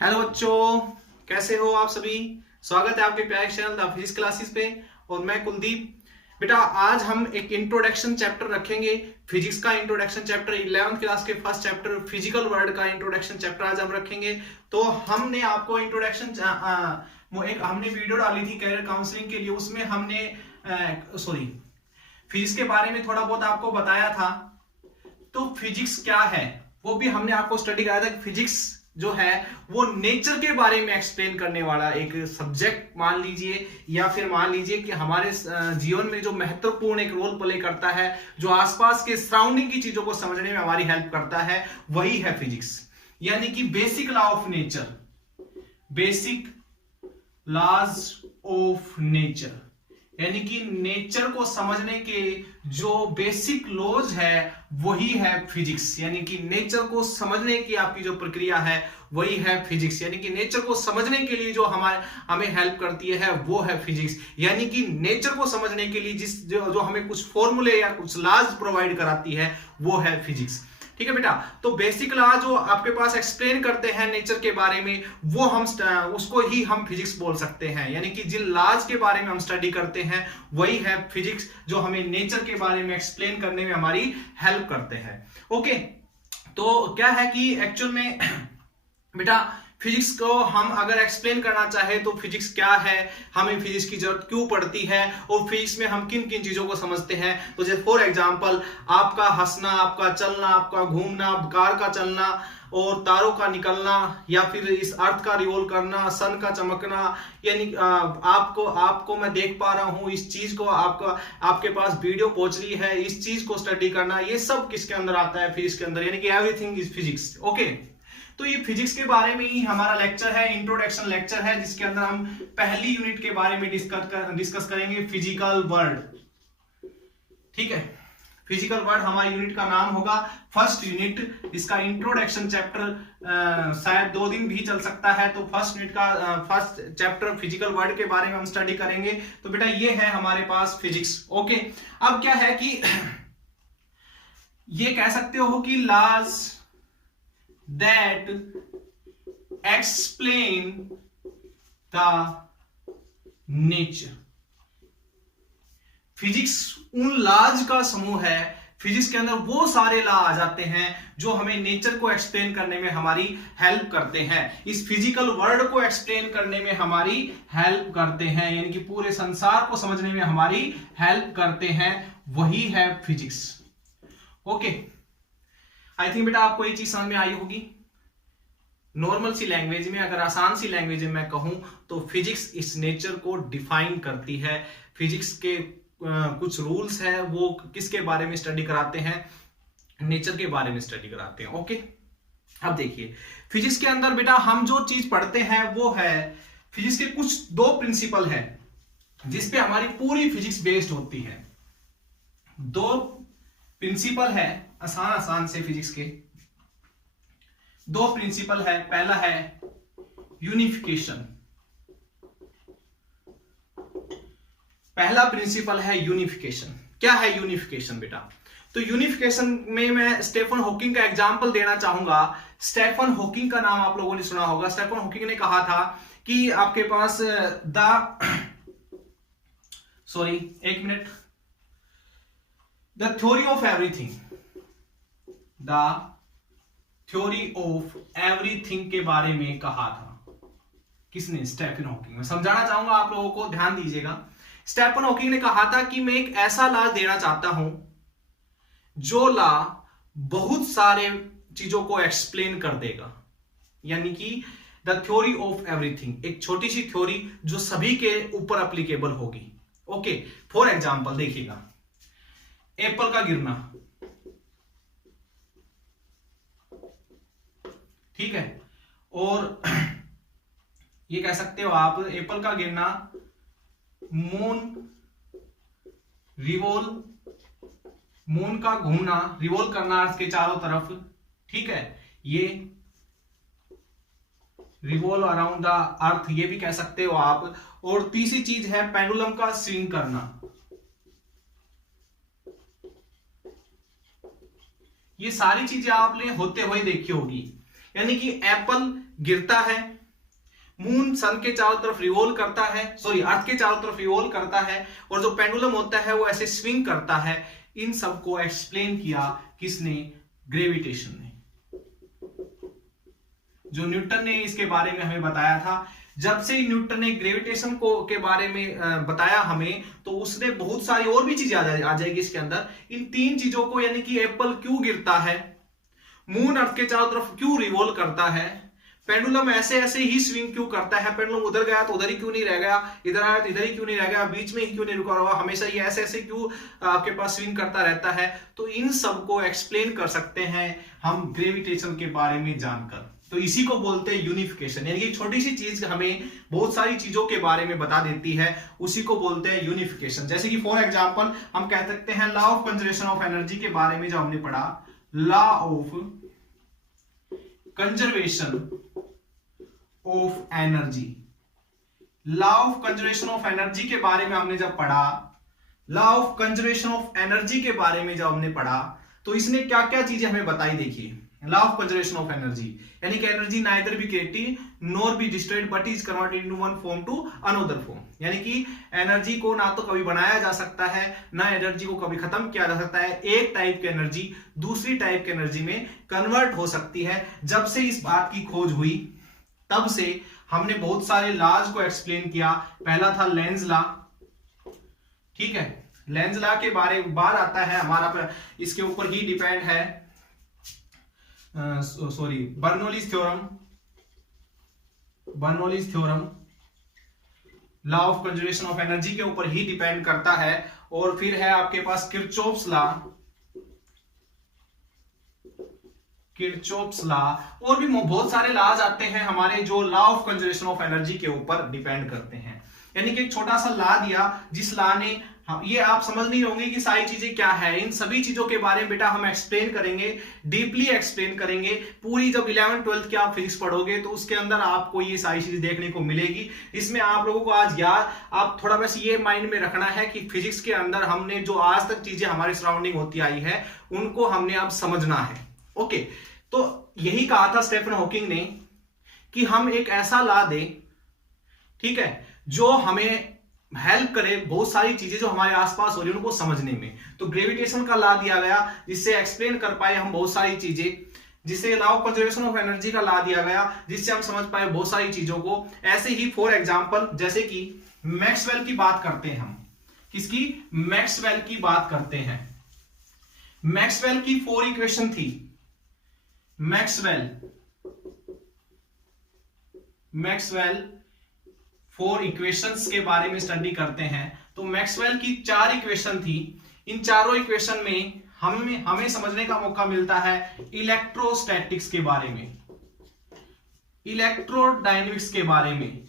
Hello बच्चों, कैसे हो आप सभी। स्वागत है आपके प्यारे चैनल द फिजिक्स क्लासेस पे। और मैं कुलदीप। बेटा आज हम एक इंट्रोडक्शन चैप्टर रखेंगे। फिजिक्स का इंट्रोडक्शन चैप्टर 11th क्लास के फर्स्ट चैप्टर फिजिकल वर्ल्ड का इंट्रोडक्शन चैप्टर आज हम रखेंगे। तो हमने आपको इंट्रोडक्शन एक हमने वीडियो डाली थी कैरियर काउंसलिंग के लिए, उसमें हमने फिजिक्स के बारे में थोड़ा बहुत आपको बताया था। तो फिजिक्स क्या है वो भी हमने आपको स्टडी कराया था कि फिजिक्स जो है वो नेचर के बारे में एक्सप्लेन करने वाला एक सब्जेक्ट मान लीजिए, या फिर मान लीजिए कि हमारे जीवन में जो महत्वपूर्ण एक रोल प्ले करता है, जो आसपास के सराउंडिंग की चीजों को समझने में हमारी हेल्प करता है, वही है फिजिक्स। यानी कि basic law of nature, basic laws of nature, यानी कि नेचर को समझने के जो बेसिक लॉज है वही है फिजिक्स। यानी कि नेचर को समझने की आपकी जो प्रक्रिया है वही है फिजिक्स। यानी कि नेचर को समझने के लिए जो हमें हेल्प करती है वो है फिजिक्स। यानी कि नेचर को समझने के लिए जो हमें कुछ फॉर्मूले या कुछ लॉज प्रोवाइड कराती है वो है फिजिक्स। ठीक है बेटा। तो बेसिक लॉ जो आपके पास एक्सप्लेन करते हैं नेचर के बारे में, वो हम उसको ही हम फिजिक्स बोल सकते हैं। यानी कि जिन लॉज के बारे में हम स्टडी करते हैं वही है फिजिक्स, जो हमें नेचर के बारे में एक्सप्लेन करने में हमारी हेल्प करते हैं। ओके, तो क्या है कि एक्चुअल में बेटा फिजिक्स को हम अगर एक्सप्लेन करना चाहे तो फिजिक्स क्या है, हमें फिजिक्स की जरूरत क्यों पड़ती है, और फिजिक्स में हम किन किन चीजों को समझते हैं। तो जैसे फॉर एग्जांपल आपका हंसना, आपका चलना, आपका घूमना, कार का चलना और तारों का निकलना, या फिर इस अर्थ का रिवॉल्व करना, सन का चमकना, यानी आपको मैं देख पा रहा हूं, इस चीज को आपके पास वीडियो पहुंच रही है, इस चीज को स्टडी करना, ये सब किसके अंदर आता है, फिजिक्स के अंदर। यानी कि एवरीथिंग इज फिजिक्स। ओके, तो ये फिजिक्स के बारे में ही हमारा लेक्चर है, इंट्रोडक्शन लेक्चर है, जिसके अंदर हम पहली यूनिट के बारे में डिस्कस करेंगे, फिजिकल वर्ल्ड। ठीक है, फिजिकल वर्ल्ड हमारी यूनिट का नाम होगा, फर्स्ट यूनिट। इसका इंट्रोडक्शन चैप्टर शायद 2 दिन भी चल सकता है। तो फर्स्ट यूनिट का फर्स्ट चैप्टर फिजिकल वर्ल्ड के बारे में हम स्टडी करेंगे। तो बेटा ये है हमारे पास फिजिक्स। ओके, अब क्या है कि ये कह सकते हो कि laws that explain the nature। Physics उन लॉज का समूह है, फिजिक्स के अंदर वो सारे लॉ आ जाते हैं जो हमें नेचर को एक्सप्लेन करने में हमारी हेल्प करते हैं, इस फिजिकल वर्ल्ड को एक्सप्लेन करने में हमारी हेल्प करते हैं, यानी कि पूरे संसार को समझने में हमारी हेल्प करते हैं, वही है फिजिक्स। ओके, आई थिंक बेटा आपको ये चीज समझ में आई होगी। नॉर्मल सी लैंग्वेज में, अगर आसान सी लैंग्वेज में मैं कहूं तो फिजिक्स इस नेचर को डिफाइन करती है। फिजिक्स के कुछ रूल्स हैं, वो किसके बारे में स्टडी कराते हैं, नेचर के बारे में स्टडी कराते हैं। ओके, अब देखिए फिजिक्स के अंदर बेटा हम जो चीज पढ़ते हैं वो है, फिजिक्स के कुछ 2 प्रिंसिपल है जिसपे हमारी पूरी फिजिक्स बेस्ड होती है। 2 प्रिंसिपल है आसान से फिजिक्स के 2 प्रिंसिपल है। पहला है यूनिफिकेशन, पहला प्रिंसिपल है यूनिफिकेशन। क्या है यूनिफिकेशन बेटा? तो यूनिफिकेशन में मैं स्टेफन हॉकिंग का एग्जांपल देना चाहूंगा। स्टेफन हॉकिंग का नाम आप लोगों ने सुना होगा। स्टेफन हॉकिंग ने कहा था कि आपके पास एक minute, the theory of everything, the theory of everything के बारे में कहा था। किसने? Stephen Hawking. मैं समझाना चाहूंगा आप लोगों को, ध्यान दीजिएगा। स्टेफन हॉकिंग ने कहा था कि मैं एक ऐसा लॉ देना चाहता हूं जो लॉ बहुत सारे चीजों को एक्सप्लेन कर देगा, यानी कि द थ्योरी ऑफ एवरीथिंग, एक छोटी सी थ्योरी जो सभी के ऊपर एप्लीकेबल होगी। ओके, फॉर एग्जांपल देखिएगा, एप्पल का गिरना, ठीक है, और ये कह सकते हो आप एप्पल का गिरना, मून का घूमना, रिवॉल्व करना अर्थ के चारों तरफ, ठीक है, ये रिवॉल्व अराउंड द अर्थ, ये भी कह सकते हो आप। और तीसरी चीज है पेंडुलम का स्विंग करना। ये सारी चीजें आपने होते हुए देखी होगी। यानी कि एप्पल गिरता है, मून सन के चारों तरफ रिवॉल्व करता है, सॉरी अर्थ के चारों तरफ रिवॉल्व करता है, और जो पेंडुलम होता है वो ऐसे स्विंग करता है। इन सबको एक्सप्लेन किया किसने? ग्रेविटेशन ने। जो न्यूटन ने इसके बारे में हमें बताया था। जब से न्यूटन ने ग्रेविटेशन को के बारे में बताया हमें, तो उसने बहुत सारी और भी चीजें आ जाएगी इसके अंदर। इन 3 चीजों को, यानी कि एप्पल क्यों गिरता है, मून अर्थ के चारों तरफ क्यों रिवॉल्व करता है, पेंडुलम ऐसे ऐसे ही स्विंग क्यों करता है, पेंडुलम उधर गया तो उधर ही क्यों नहीं रह गया, इधर आया तो इधर ही क्यों नहीं रह गया, बीच में ही क्यों नहीं रुका हुआ, हमेशा ये ऐसे ऐसे क्यों आपके पास स्विंग करता रहता है। तो इन सब को एक्सप्लेन कर सकते हैं हम ग्रेविटेशन के बारे में जानकर। तो इसी को बोलते हैं यूनिफिकेशन, यानी कि छोटी सी चीज हमें बहुत सारी चीजों के बारे में बता देती है, उसी को बोलते हैं यूनिफिकेशन। जैसे कि फॉर एग्जांपल हम कह सकते हैं law of conservation of energy के बारे में जो हमने पढ़ा, law of conservation of energy, law of conservation of energy के बारे में हमने जब पढ़ा, law of conservation of energy के बारे में जब हमने पढ़ा, तो इसने क्या क्या चीजें हमें बताई। देखिए law of conservation of energy, यानी कि energy neither be created nor be destroyed but is converted into one form to another form, यानी कि एनर्जी को ना तो कभी बनाया जा सकता है, ना एनर्जी को कभी खत्म किया जा सकता है। एक टाइप की एनर्जी दूसरी टाइप की एनर्जी में कन्वर्ट हो सकती है। जब से इस बात की खोज हुई, तब से हमने बहुत सारे लॉज को एक्सप्लेन किया। पहला था लेंज लॉ, ठीक है, लेंज लॉ के बारे में बाद आता है हमारा, इसके ऊपर ही डिपेंड है Bernoulli's theorem, Bernoulli's theorem law of conservation of energy के ऊपर ही डिपेंड करता है। और फिर है आपके पास किरचॉफ्स लॉ, किरचॉफ्स लॉ, और भी बहुत सारे लॉज आते हैं हमारे जो law of conservation of energy के ऊपर डिपेंड करते हैं। यानी कि एक छोटा सा लॉ दिया जिस लॉ ने, ये आप समझ नहीं होंगे कि सारी चीजें क्या है। इन सभी चीजों के बारे में बेटा हम एक्सप्लेन करेंगे, डीपली एक्सप्लेन करेंगे। पूरी जब 11th 12th की आप फिजिक्स पढ़ोगे तो उसके अंदर आपको ये सारी चीजें देखने को मिलेगी। इसमें आप लोगों को आज याद, आप थोड़ा बस ये माइंड में रखना है कि फिजिक्स के अंदर हमने जो आज तक चीजें हमारे सराउंडिंग होती आई है, उनको हमने अब समझना है। ओके, तो यही कहा था स्टीफन हॉकिंग ने कि हम एक ऐसा लॉ दें, ठीक है, जो हमें हेल्प करे बहुत सारी चीजें जो हमारे आसपास हो रही है उनको समझने में। तो ग्रेविटेशन का लॉ दिया गया जिससे एक्सप्लेन कर पाए हम बहुत सारी चीजें, जिससे law of conservation of energy का लॉ दिया गया जिससे हम समझ पाए बहुत सारी चीजों को। ऐसे ही फॉर एग्जांपल जैसे कि मैक्सवेल की बात करते हैं हम, किसकी? मैक्सवेल की बात करते हैं। मैक्सवेल की 4 इक्वेशन थी। मैक्सवेल 4 इक्वेशंस के बारे में स्टडी करते हैं। तो मैक्सवेल की 4 इक्वेशन थी। इन चारों इक्वेशन में हमें समझने का मौका मिलता है इलेक्ट्रोस्टैटिक्स के बारे में, इलेक्ट्रोडायनेमिक्स के बारे में।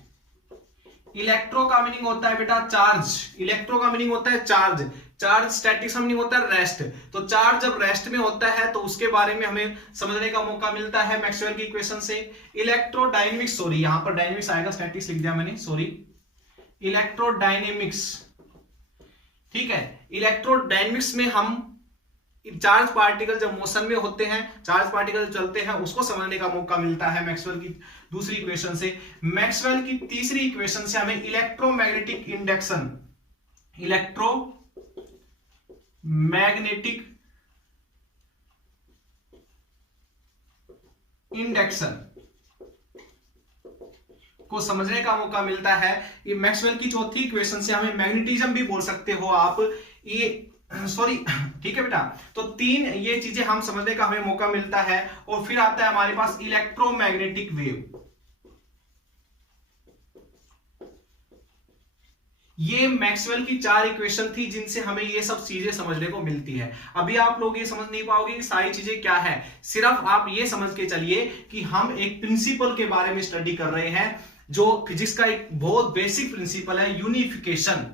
इलेक्ट्रो का मीनिंग होता है बेटा चार्ज, इलेक्ट्रो का मीनिंग होता है चार्ज, चार्ज स्टैटिक्स का मीनिंग होता है रेस्ट। तो चार्ज जब रेस्ट में होता है तो उसके बारे में हमें समझने का मौका मिलता है मैक्सवेल की इक्वेशन से। इलेक्ट्रोडायनेमिक्स, सॉरी यहां पर डायनेमिक्स आएगा, स्टैटिक्स लिख दिया मैंने, सॉरी, इलेक्ट्रोडायनेमिक्स, ठीक है। इलेक्ट्रोडायनेमिक्स में हम चार्ज पार्टिकल जब मोशन में होते हैं, चार्ज पार्टिकल चलते हैं, उसको समझने का मौका मिलता है मैक्सवेल की दूसरी इक्वेशन से। मैक्सवेल की तीसरी इक्वेशन से हमें इलेक्ट्रोमैग्नेटिक इंडक्शन, इलेक्ट्रोमैग्नेटिक इंडक्शन को समझने का मौका मिलता है। ये मैक्सवेल की चौथी इक्वेशन से हमें मैग्नेटिज्म भी बोल सकते हो आप, ये सॉरी, ठीक है बेटा। तो 3 ये चीजें हम समझने का हमें मौका मिलता है। और फिर आता है हमारे पास इलेक्ट्रोमैग्नेटिक वेव। ये मैक्सवेल की 4 इक्वेशन थी जिनसे हमें ये सब चीजें समझने को मिलती है। अभी आप लोग ये समझ नहीं पाओगे कि सारी चीजें क्या है, सिर्फ आप ये समझ के चलिए कि हम एक प्रिंसिपल के बारे में स्टडी कर रहे हैं जो फिजिक्स का एक बहुत बेसिक प्रिंसिपल है, यूनिफिकेशन।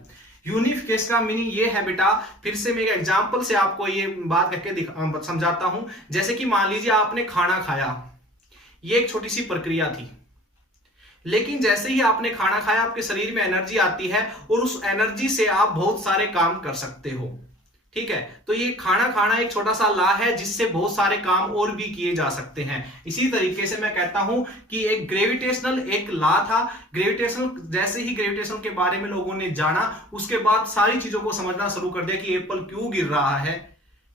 यूनिफिकेशन का मीनिंग ये है बेटा, फिर से मैं एक एग्जांपल से आपको ये बात करके समझाता हूं। जैसे कि मान लीजिए आपने खाना खाया, ये एक छोटी सी प्रक्रिया थी, लेकिन जैसे ही आपने खाना खाया आपके शरीर में एनर्जी आती है और उस एनर्जी से आप बहुत सारे काम कर सकते हो, ठीक है, तो ये खाना खाना एक छोटा सा ला है जिससे बहुत सारे काम और भी किए जा सकते हैं। इसी तरीके से मैं कहता हूं कि एक ग्रेविटेशनल एक ला था, ग्रेविटेशनल जैसे ही ग्रेविटेशन के बारे में लोगों ने जाना उसके बाद सारी चीजों को समझना शुरू कर दिया कि एप्पल क्यों गिर रहा है,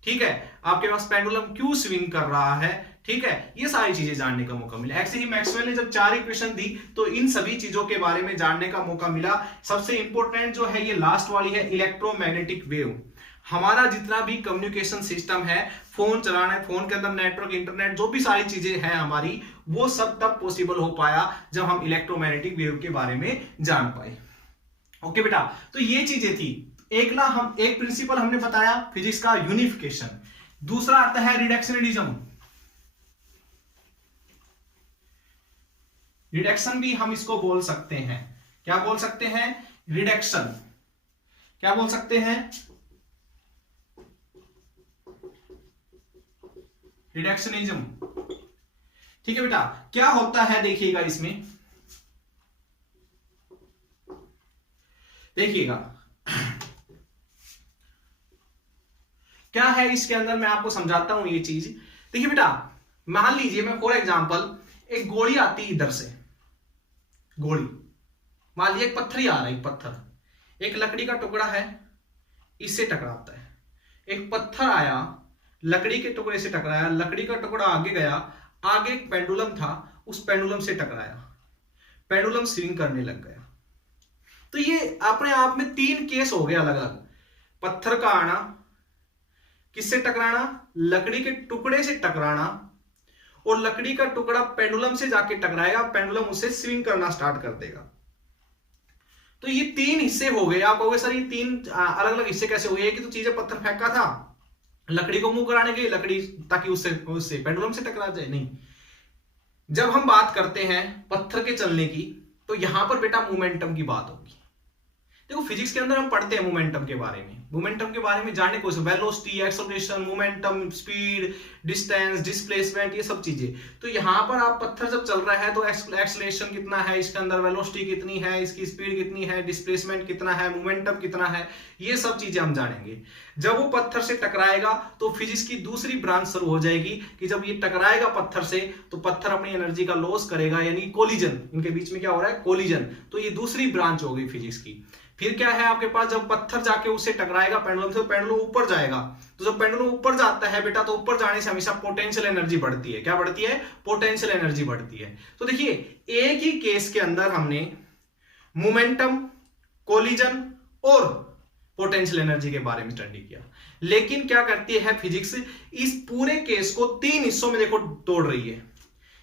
ठीक है, आपके पास पेंडुलम क्यों स्विंग कर रहा है, ठीक है, ये सारी चीजें जानने का मौका मिला। ऐसे ही मैक्सवेल ने जब 4 इक्वेशन दी तो इन सभी चीजों के बारे में जानने का मौका मिला। सबसे इंपॉर्टेंट जो है ये लास्ट वाली है, इलेक्ट्रोमैग्नेटिक वेव। हमारा जितना भी कम्युनिकेशन सिस्टम है, फोन चलाना है, फोन के अंदर नेटवर्क, इंटरनेट, जो भी सारी चीजें हैं हमारी, वो सब तब पॉसिबल हो पाया जब हम इलेक्ट्रोमैग्नेटिक वेव के बारे में जान पाए। ओके बेटा, तो ये चीजें थी। एक प्रिंसिपल हमने बताया फिजिक्स का, यूनिफिकेशन। दूसरा आता है रिडक्शनिज्म। रिडक्शन भी हम इसको बोल सकते हैं, क्या बोल सकते हैं, रिडक्शन। क्या बोल सकते हैं, रिडक्शनिज्म। ठीक है बेटा, क्या होता है देखिएगा, इसमें देखिएगा क्या है इसके अंदर, मैं आपको समझाता हूं ये चीज। देखिए बेटा, मान लीजिए मैं फॉर एग्जांपल एक गोली आती इधर से, गोली, मान लीजिए एक पत्थर ही आ रहा है, पत्थर, एक लकड़ी का टुकड़ा है, इससे टकराता है। एक पत्थर आया, लकड़ी के टुकड़े से टकराया, लकड़ी का टुकड़ा आगे गया, आगे एक पेंडुलम था, उस पेंडुलम से टकराया, पेंडुलम स्विंग करने लग गया। तो ये अपने आप में 3 केस हो गए अलग अलग। पत्थर का आना, किससे टकराना, लकड़ी के टुकड़े से टकराना, और लकड़ी का टुकड़ा पेंडुलम से जाके टकराएगा, पेंडुलम उसे स्विंग करना स्टार्ट कर देगा। तो ये 3 हिस्से हो गए। आप कहोगे सर ये 3 अलग अलग हिस्से कैसे हुए? कि तो चीजें पत्थर फेंका था, लकड़ी को मुंह कराने के लिए, लकड़ी ताकि उससे पेंडुलम से टकरा जाए, नहीं। जब हम बात करते हैं पत्थर के चलने की, तो यहां पर बेटा मोमेंटम की बात होगी। देखो फिजिक्स के अंदर हम पढ़ते हैं मोमेंटम के बारे में, मोमेंटम के बारे में जानने को, velocity, acceleration, momentum, speed, distance, displacement, ये सब चीजें। तो यहां पर आप पत्थर जब चल रहा है तो एक्सेलरेशन कितना है इसके अंदर, वेलोसिटी कितनी है, इसकी स्पीड कितनी है, डिस्प्लेसमेंट कितना है, मोमेंटम कितना है, ये सब चीजें हम जानेंगे। जब वो पत्थर से टकराएगा तो फिजिक्स की दूसरी ब्रांच शुरू हो जाएगी कि जब ये टकराएगा पत्थर से तो पत्थर अपनी एनर्जी का लॉस करेगा, यानी कोलिजन, इनके बीच में क्या हो रहा है, कोलिजन। तो ये दूसरी ब्रांच हो गई फिजिक्स की। फिर क्या है आपके पास, जब पत्थर जाके उससे टकराएगा पेंडुलम से, पेंडुलम ऊपर जाएगा। तो जब पेंडुलम ऊपर जाता है बेटा, तो ऊपर जाने से हमेशा पोटेंशियल एनर्जी बढ़ती है। क्या बढ़ती है? पोटेंशियल एनर्जी बढ़ती है। तो देखिए एक ही केस के अंदर हमने मोमेंटम, कोलिजन और पोटेंशियल एनर्जी के बारे में स्टडी किया। लेकिन क्या करती है फिजिक्स, इस पूरे केस को 3 हिस्सों में देखो तोड़ रही है।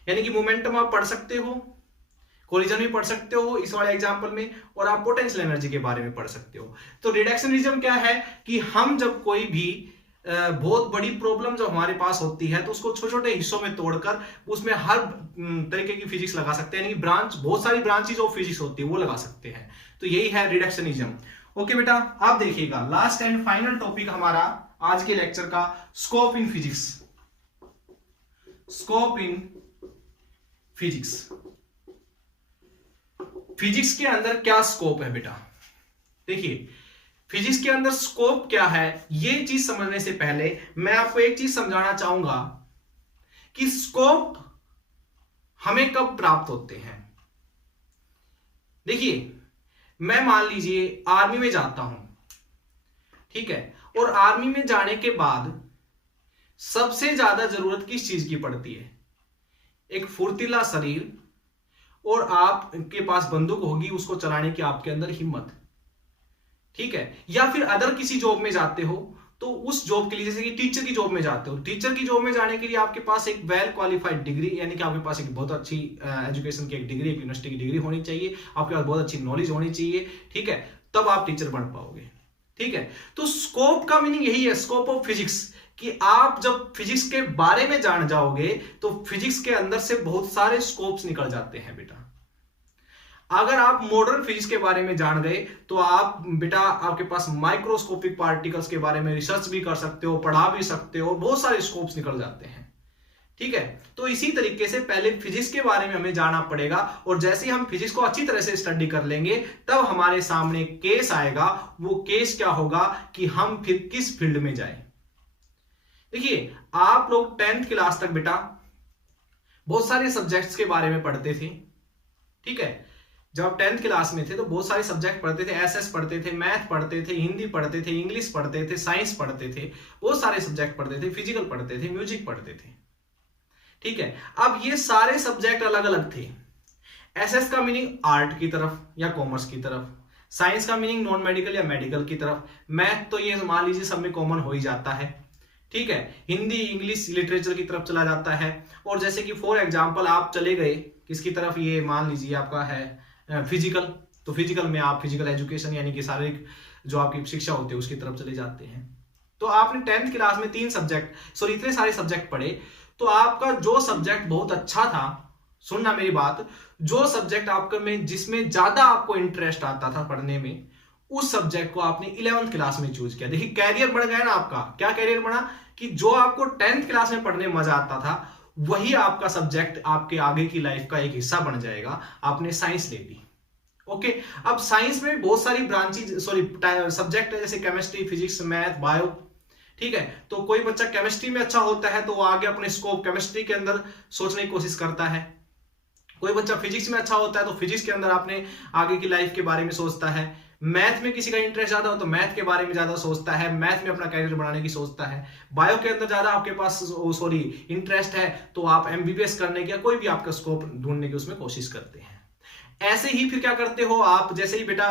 यानी कि मोमेंटम आप पढ़ सकते हो, कोलिजन भी पढ़ सकते हो इस वाले एग्जांपल में, और आप पोटेंशियल एनर्जी के बारे में पढ़ सकते हो। तो रिडक्शनिज्म क्या है कि हम जब कोई भी बहुत बड़ी प्रॉब्लम जब हमारे पास होती है तो उसको छोटे छोटे हिस्सों में तोड़कर उसमें हर तरीके की फिजिक्स लगा सकते हैं, यानी ब्रांच, बहुत सारी ब्रांचेज ऑफ फिजिक्स होती है वो लगा सकते हैं। तो यही है रिडक्शनिज्म। ओके बेटा, आप देखिएगा लास्ट एंड फाइनल टॉपिक हमारा आज के लेक्चर का, scope in physics. Scope in physics, physics के अंदर क्या स्कोप है बेटा? देखिए फिजिक्स के अंदर स्कोप क्या है, ये चीज समझने से पहले मैं आपको एक चीज समझाना चाहूंगा कि स्कोप हमें कब प्राप्त होते हैं। देखिए मैं मान लीजिए आर्मी में जाता हूं, ठीक है, और आर्मी में जाने के बाद सबसे ज्यादा जरूरत किस चीज की पड़ती है? एक फुर्तीला शरीर, और आपके पास बंदूक होगी, उसको चलाने की आपके अंदर हिम्मत, ठीक है। या फिर अदर किसी जॉब में जाते हो तो उस जॉब के लिए, जैसे कि टीचर की जॉब में जाते हो, टीचर की जॉब में जाने के लिए आपके पास एक वेल क्वालिफाइड डिग्री, यानी कि आपके पास एक बहुत अच्छी एजुकेशन की एक डिग्री, एक यूनिवर्सिटी की डिग्री होनी चाहिए, आपके पास बहुत अच्छी नॉलेज होनी चाहिए, ठीक है, तब आप टीचर बन पाओगे, ठीक है। तो स्कोप का मीनिंग यही है, स्कोप ऑफ फिजिक्स, कि आप जब फिजिक्स के बारे में जान जाओगे तो फिजिक्स के अंदर से बहुत सारे स्कोप्स निकल जाते हैं बेटा। अगर आप मॉडर्न फिजिक्स के बारे में जान गए तो आप बेटा, आपके पास माइक्रोस्कोपिक पार्टिकल्स के बारे में रिसर्च भी कर सकते हो, पढ़ा भी सकते हो, बहुत सारे स्कोप्स निकल जाते हैं, ठीक है। तो इसी तरीके से पहले फिजिक्स के बारे में हमें जानना पड़ेगा, और जैसे ही हम फिजिक्स को अच्छी तरह से स्टडी कर लेंगे तब हमारे सामने केस आएगा। वो केस क्या होगा कि हम फिर किस फील्ड में जाएं। देखिए, आप लोग 10th क्लास तक बेटा बहुत सारे सब्जेक्ट्स के बारे में पढ़ते थे, ठीक है। जब 10th क्लास में थे तो बहुत सारे सब्जेक्ट पढ़ते थे, एसएस पढ़ते थे, मैथ पढ़ते थे, हिंदी पढ़ते थे, इंग्लिश पढ़ते थे, साइंस पढ़ते थे, बहुत सारे सब्जेक्ट पढ़ते थे, फिजिकल पढ़ते थे, म्यूजिक पढ़ते थे, ठीक है। अब ये सारे सब्जेक्ट अलग अलग थे। एसएस का मीनिंग आर्ट की तरफ या कॉमर्स की तरफ, साइंस का मीनिंग नॉन मेडिकल या मेडिकल की तरफ, मैथ तो ये मान लीजिए सब में कॉमन हो ही जाता है, ठीक है। हिंदी इंग्लिश लिटरेचर की तरफ चला जाता है। और जैसे कि फॉर एग्जांपल आप चले गए किसकी तरफ, ये मान लीजिए आपका है फिजिकल, तो फिजिकल में आप फिजिकल एजुकेशन यानी कि शारीरिक जो आपकी शिक्षा होती है उसकी तरफ चले जाते हैं। तो आपने 10th क्लास में इतने सारे सब्जेक्ट पढ़े, तो आपका जो सब्जेक्ट बहुत अच्छा था, सुनना मेरी बात, जो सब्जेक्ट आपका में जिसमें ज्यादा आपको इंटरेस्ट आता था पढ़ने में, उस सब्जेक्ट को आपने 11th क्लास में चूज किया। देखिए कैरियर बढ़ गया ना आपका। क्या कैरियर बढ़ा कि जो आपको 10th क्लास में पढ़ने में मजा आता था वही आपका सब्जेक्ट आपके आगे की लाइफ का एक हिस्सा बन जाएगा। आपने साइंस ले ली, ओके। अब साइंस में बहुत सारी सब्जेक्ट है, जैसे केमिस्ट्री, फिजिक्स, मैथ, बायो, ठीक है। तो कोई बच्चा केमिस्ट्री में अच्छा होता है तो वो आगे अपने स्कोप केमिस्ट्री के अंदर सोचने की कोशिश करता है। कोई बच्चा फिजिक्स में अच्छा होता है तो फिजिक्स के अंदर अपने आगे की लाइफ के बारे में सोचता है। मैथ में किसी का इंटरेस्ट ज्यादा हो तो मैथ के बारे में ज्यादा सोचता है, मैथ में अपना कैरियर बनाने की सोचता है। बायो के अंदर ज्यादा आपके पास इंटरेस्ट है तो आप एमबीबीएस करने की या कोई भी आपका स्कोप ढूंढने की उसमें कोशिश करते हैं। ऐसे ही फिर क्या करते हो आप, जैसे ही बेटा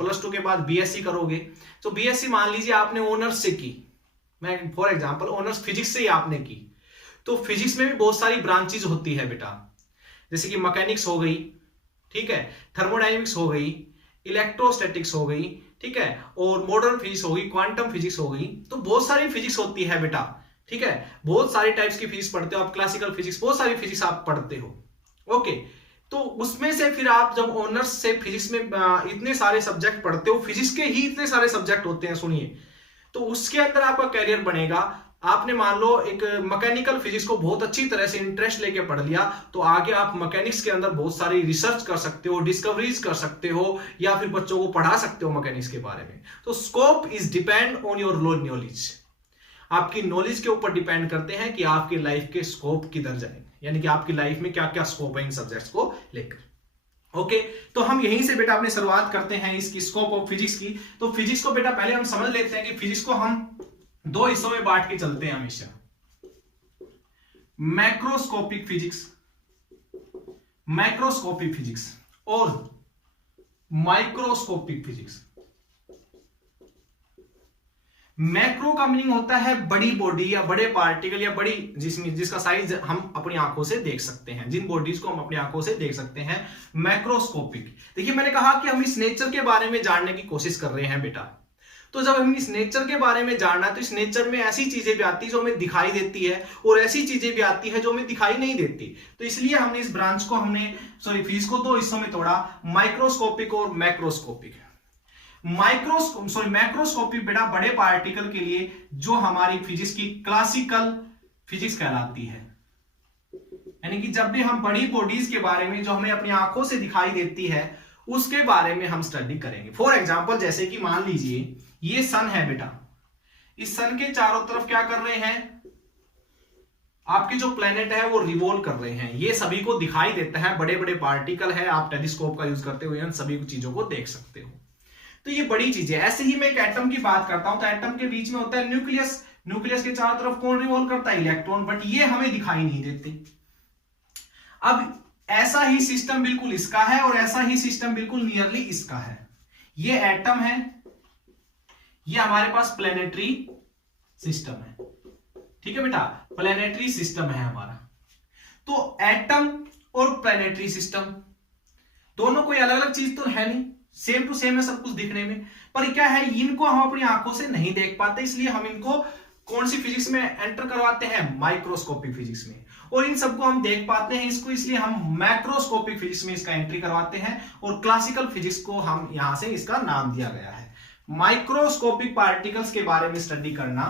+2 के बाद बीएससी करोगे, तो बीएससी मान लीजिए आपने ऑनर्स से की, मैं फॉर एग्जांपल ऑनर्स फिजिक्स से ही आपने की, तो फिजिक्स में भी बहुत सारी ब्रांचेज होती है बेटा, जैसे कि मैकेनिक्स हो गई, ठीक है, थर्मोडायनेमिक्स हो गई, इलेक्ट्रोस्टैटिक्स हो गई, ठीक है, और मॉडर्न फिजिक्स हो गई, क्वांटम फिजिक्स हो गई। तो बहुत सारी फिजिक्स होती है बेटा, ठीक है। बहुत सारी टाइप्स की फिजिक्स पढ़ते हो आप, क्लासिकल फिजिक्स, बहुत सारी फिजिक्स आप पढ़ते हो, ओके। तो उसमें से फिर आप जब ऑनर्स से फिजिक्स में इतने सारे सब्जेक्ट पढ़ते हो, फिजिक्स के ही इतने सारे सब्जेक्ट होते हैं, सुनिए, तो उसके अंदर आपका कैरियर बनेगा। आपने मान लो एक मैकेनिकल फिजिक्स को बहुत अच्छी तरह से इंटरेस्ट लेके पढ़ लिया, तो आगे आप मैकेनिक्स के अंदर बहुत सारी रिसर्च कर सकते हो, डिस्कवरीज कर सकते हो, या फिर बच्चों को पढ़ा सकते हो मैकेनिक्स के बारे में। तो scope is depend on your knowledge. आपकी नॉलेज के ऊपर डिपेंड करते हैं कि आपकी लाइफ के स्कोप किधर जाएंगे, यानी कि आपकी लाइफ में क्या क्या स्कोप है इन सब्जेक्ट्स को लेकर, ओके। तो हम यहीं से बेटा अपनी शुरुआत करते हैं इसकी स्कोप ऑफ फिजिक्स की। तो फिजिक्स को बेटा पहले हम समझ लेते हैं कि फिजिक्स को हम 2 हिस्सों में बांट के चलते हैं हमेशा, मैक्रोस्कोपिक फिजिक्स और माइक्रोस्कोपिक फिजिक्स। मैक्रो का मीनिंग होता है बड़ी बॉडी या बड़े पार्टिकल या बड़ी जिसका साइज हम अपनी आंखों से देख सकते हैं, जिन बॉडीज को हम अपनी आंखों से देख सकते हैं। मैक्रोस्कोपिक, देखिए मैंने कहा कि हम इस नेचर के बारे में जानने की कोशिश कर रहे हैं बेटा। तो जब हम इस नेचर के बारे में जानना, तो इस नेचर में ऐसी चीजें भी आती है जो हमें दिखाई देती है और ऐसी चीजें भी आती है जो हमें दिखाई नहीं देती। तो इसलिए हमने इस ब्रांच को फिजिक्स को 2 हिस्सों में तोड़ा, माइक्रोस्कोपिक और मैक्रोस्कोपिक। मैक्रोस्कोपिक बेटा बड़े पार्टिकल के लिए जो हमारी फिजिक्स की क्लासिकल फिजिक्स कहलाती है, यानी कि जब भी हम बड़ी बॉडीज के बारे में जो हमें अपनी आंखों से दिखाई देती है उसके बारे में हम स्टडी करेंगे। फॉर एग्जांपल जैसे कि मान लीजिए ये सन है बेटा, इस सन के चारों तरफ क्या कर रहे हैं, आपके जो प्लेनेट है वो रिवॉल्व कर रहे हैं, ये सभी को दिखाई देता है, बड़े बड़े पार्टिकल है, आप टेलीस्कोप का यूज करते हुए इन सभी चीजों को देख सकते हो। तो ये बड़ी चीजें। ऐसे ही मैं एक एटम की बात करता हूं तो एटम के बीच में होता है न्यूक्लियस, न्यूक्लियस के चारों तरफ कौन रिवॉल्व करता है, इलेक्ट्रॉन, बट ये हमें दिखाई नहीं देते। अब ऐसा ही सिस्टम बिल्कुल इसका है और ऐसा ही सिस्टम बिल्कुल नियरली इसका है। ये एटम है, ये हमारे पास प्लेनेटरी सिस्टम है, ठीक है बेटा, प्लेनेटरी सिस्टम है हमारा। तो एटम और प्लेनेटरी सिस्टम दोनों कोई अलग अलग चीज तो है नहीं, सेम टू सेम है सब कुछ दिखने में, पर क्या है, इनको हम अपनी आंखों से नहीं देख पाते, इसलिए हम इनको कौन सी फिजिक्स में एंटर करवाते हैं, माइक्रोस्कोपिक फिजिक्स में, और इन सबको हम देख पाते हैं इसको, इसलिए हम मैक्रोस्कोपिक फिजिक्स में इसका एंट्री करवाते हैं, और क्लासिकल फिजिक्स को हम यहां से इसका नाम दिया गया है। माइक्रोस्कोपिक पार्टिकल्स के बारे में स्टडी करना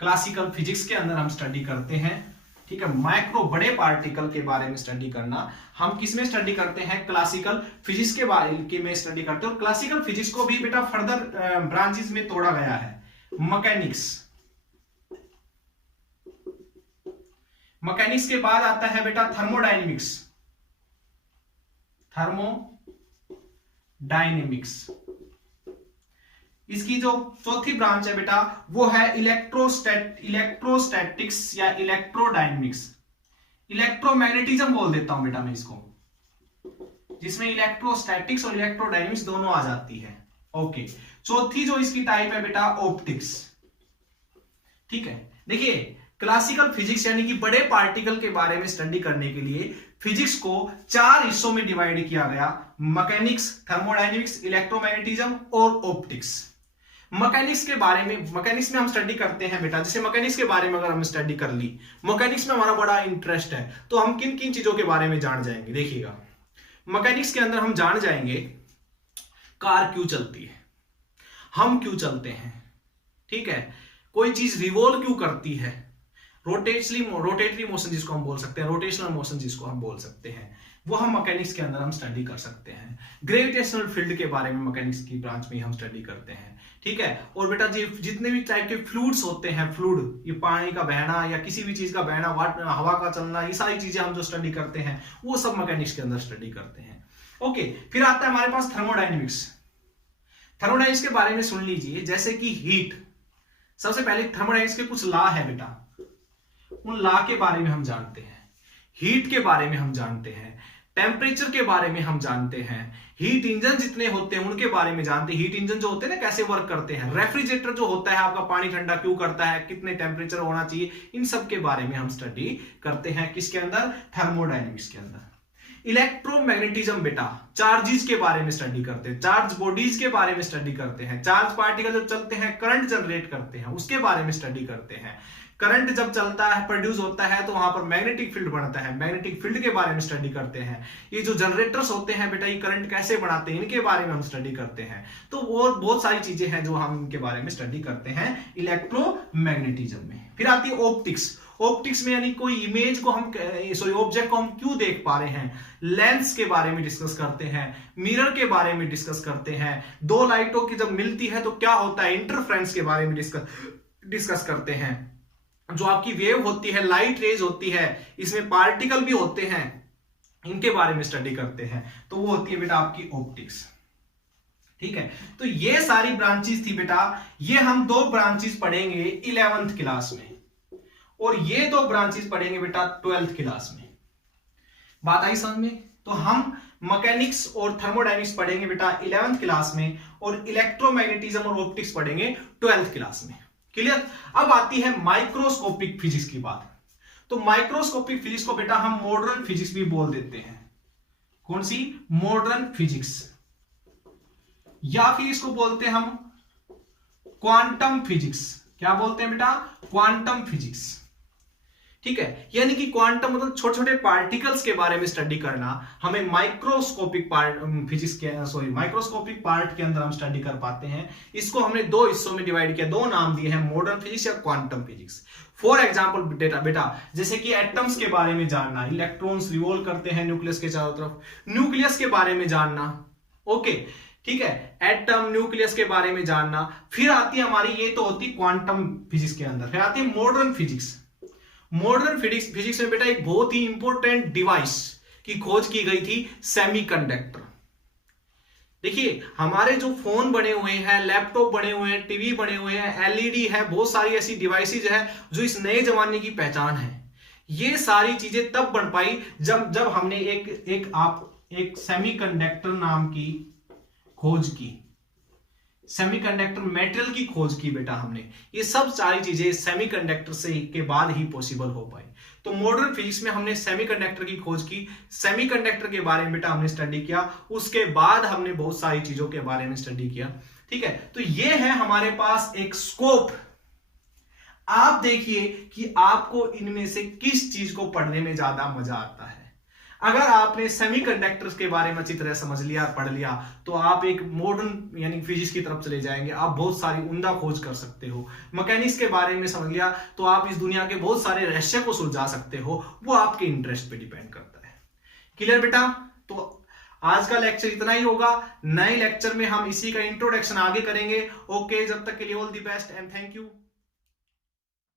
क्लासिकल फिजिक्स के अंदर हम स्टडी करते हैं, ठीक है। माइक्रो बड़े पार्टिकल के बारे में स्टडी करना हम किस में स्टडी करते हैं, क्लासिकल फिजिक्स के बारे में स्टडी करते हैं। और क्लासिकल फिजिक्स को भी बेटा फर्दर ब्रांचेस में तोड़ा गया है। मैकेनिक्स के बाद आता है बेटा थर्मोडायनेमिक्स। इसकी जो चौथी ब्रांच है बेटा वो है इलेक्ट्रोस्टैटिक्स या इलेक्ट्रोडायनेमिक्स। इलेक्ट्रोमैग्नेटिज्म बोल देता हूं बेटा मैं इसको, जिसमें इलेक्ट्रोस्टैटिक्स और इलेक्ट्रोडायनेमिक्स दोनों आ जाती है। ओके, चौथी जो इसकी टाइप है बेटा ऑप्टिक्स, ठीक है। देखिए क्लासिकल फिजिक्स यानी कि बड़े पार्टिकल के बारे में स्टडी करने के लिए फिजिक्स को 4 हिस्सों में डिवाइड किया गया, मैकेनिक्स, थर्मोडायनेमिक्स, इलेक्ट्रोमैग्नेटिज्म और ऑप्टिक्स। मैकेनिक्स में हम स्टडी करते हैं बेटा, जैसे मैकेनिक्स के बारे में अगर हम स्टडी कर ली, मैकेनिक्स में हमारा बड़ा इंटरेस्ट है, तो हम किन किन चीजों के बारे में जान जाएंगे। देखिएगा मैकेनिक्स के अंदर हम जान जाएंगे कार क्यों चलती है, हम क्यों चलते हैं, ठीक है, कोई चीज रिवॉल्व क्यों करती है, रोटेटरी मोशन जिसको हम बोल सकते हैं, रोटेशनल मोशन जिसको हम बोल सकते हैं, वो हम मैकेनिक्स के अंदर हम स्टडी कर सकते हैं। ग्रेविटेशनल फील्ड के बारे में मैकेनिक्स की ब्रांच में हम स्टडी करते हैं, ठीक है। और बेटा जितने भी टाइप के फ्लूइड्स होते हैं, फ्लूइड, ये पानी का बहना या किसी भी चीज का बहना, हवा का चलना, ये सारी चीजें हम जो स्टडी करते हैं वो सब मैकेनिक्स के अंदर स्टडी करते हैं। ओके, फिर आता है हमारे पास थर्मोडायनेमिक्स। थर्मोडायनेमिक्स के बारे में सुन लीजिए, जैसे कि हीट। सबसे पहले थर्मोडायनेमिक्स के कुछ लॉ है बेटा, उन लॉ के बारे में हम जानते हैं, हीट के बारे में हम जानते हैं, टेम्परेचर के बारे में हम जानते हैं, हीट इंजन जितने होते हैं उनके बारे में जानते हैं। हीट इंजन जो होते हैं ना कैसे वर्क करते हैं, रेफ्रिजरेटर जो होता है आपका पानी ठंडा क्यों करता है, कितने टेम्परेचर होना चाहिए, इन सब के बारे में हम स्टडी करते हैं। किसके अंदर, थर्मोडायनेमिक्स के अंदर। इलेक्ट्रोमैग्नेटिज्म बेटा चार्जेस के बारे में स्टडी करते हैं, चार्ज बॉडीज के बारे में स्टडी करते हैं, चार्ज पार्टिकल जब चलते हैं करंट जनरेट करते हैं उसके बारे में स्टडी करते हैं। करंट जब चलता है, प्रोड्यूस होता है, तो वहां पर मैग्नेटिक फील्ड बनता है, मैग्नेटिक फील्ड के बारे में स्टडी करते हैं। ये जो जनरेटर्स होते हैं बेटा, ये करंट कैसे बनाते हैं, इनके बारे में हम स्टडी करते हैं। तो और बहुत सारी चीजें हैं जो हम इनके बारे में स्टडी करते हैं इलेक्ट्रोमैग्नेटिज्म में। फिर आती है ऑप्टिक्स। ऑप्टिक्स में यानी कोई इमेज को हम ऑब्जेक्ट को हम क्यों देख पा रहे हैं, लेंस के बारे में डिस्कस करते हैं, मिरर के बारे में डिस्कस करते हैं, दो लाइटों की जब मिलती है तो क्या होता है, इंटरफ्रेंस के बारे में डिस्कस करते हैं। जो आपकी वेव होती है, लाइट रेज होती है, इसमें पार्टिकल भी होते हैं, इनके बारे में स्टडी करते हैं। तो वो होती है बेटा आपकी ऑप्टिक्स, ठीक है। तो ये सारी ब्रांचेस थी बेटा, ये हम 2 ब्रांचेस पढ़ेंगे 11th क्लास में और ये 2 ब्रांचेस पढ़ेंगे बेटा 12th क्लास में। बात आई समझ में? तो हम मैकेनिक्स और थर्मोडायनेमिक्स पढ़ेंगे बेटा 11th क्लास में और इलेक्ट्रोमैग्नेटिज्म और ऑप्टिक्स पढ़ेंगे 12th क्लास में। क्लियर? अब आती है माइक्रोस्कोपिक फिजिक्स की बात। तो माइक्रोस्कोपिक फिजिक्स को बेटा हम मॉडर्न फिजिक्स भी बोल देते हैं। कौन सी? मॉडर्न फिजिक्स, या फिर इसको बोलते हैं हम क्वांटम फिजिक्स। क्या बोलते हैं बेटा? क्वांटम फिजिक्स, ठीक है। यानी कि क्वांटम मतलब छोटे छोटे पार्टिकल्स के बारे में स्टडी करना, हमें माइक्रोस्कोपिक माइक्रोस्कोपिक पार्ट के अंदर हम स्टडी कर पाते हैं। इसको हमने 2 हिस्सों में डिवाइड किया, 2 नाम दिए हैं, मॉडर्न फिजिक्स या क्वांटम फिजिक्स। फॉर एग्जाम्पल बेटा जैसे कि एटम्स के बारे में जानना, इलेक्ट्रॉन्स रिवॉल्व करते हैं न्यूक्लियस के चारों तरफ, न्यूक्लियस के बारे में जानना, ओके, ठीक है, एटम न्यूक्लियस के बारे में जानना। फिर आती है हमारी, ये तो होती क्वांटम फिजिक्स के अंदर। फिर आती है मॉडर्न फिजिक्स। मॉडर्न फिजिक्स में बेटा एक बहुत ही इंपॉर्टेंट डिवाइस की खोज की गई थी, सेमीकंडक्टर। देखिए हमारे जो फोन बने हुए हैं, लैपटॉप बने हुए हैं, टीवी बने हुए हैं, एलईडी है, बहुत सारी ऐसी डिवाइसेज है जो इस नए जमाने की पहचान है। ये सारी चीजें तब बन पाई जब हमने एक सेमीकंडक्टर नाम की खोज की, सेमीकंडक्टर मेटेरियल की खोज की बेटा हमने। ये सब सारी चीजें सेमीकंडक्टर से के बाद ही पॉसिबल हो पाई। तो मॉडर्न फिजिक्स में हमने सेमीकंडक्टर की खोज की, सेमीकंडक्टर के बारे में बेटा हमने स्टडी किया, उसके बाद हमने बहुत सारी चीजों के बारे में स्टडी किया, ठीक है। तो ये है हमारे पास एक स्कोप। आप देखिए कि आपको इनमें से किस चीज को पढ़ने में ज्यादा मजा आता है। अगर आपने सेमीकंडक्टर्स के बारे में अच्छी तरह समझ लिया, पढ़ लिया, तो आप एक मॉडर्न यानी फिजिक्स की तरफ चले जाएंगे। आप बहुत सारी उम्दा खोज कर सकते हो। मैकेनिक्स के बारे में समझ लिया तो आप इस दुनिया के बहुत सारे रहस्य को सुलझा सकते हो। वो आपके इंटरेस्ट पे डिपेंड करता है। क्लियर बेटा? तो आज का लेक्चर इतना ही होगा। नए लेक्चर में हम इसी का इंट्रोडक्शन आगे करेंगे। ओके, जब तक के लिए all the best and thank you.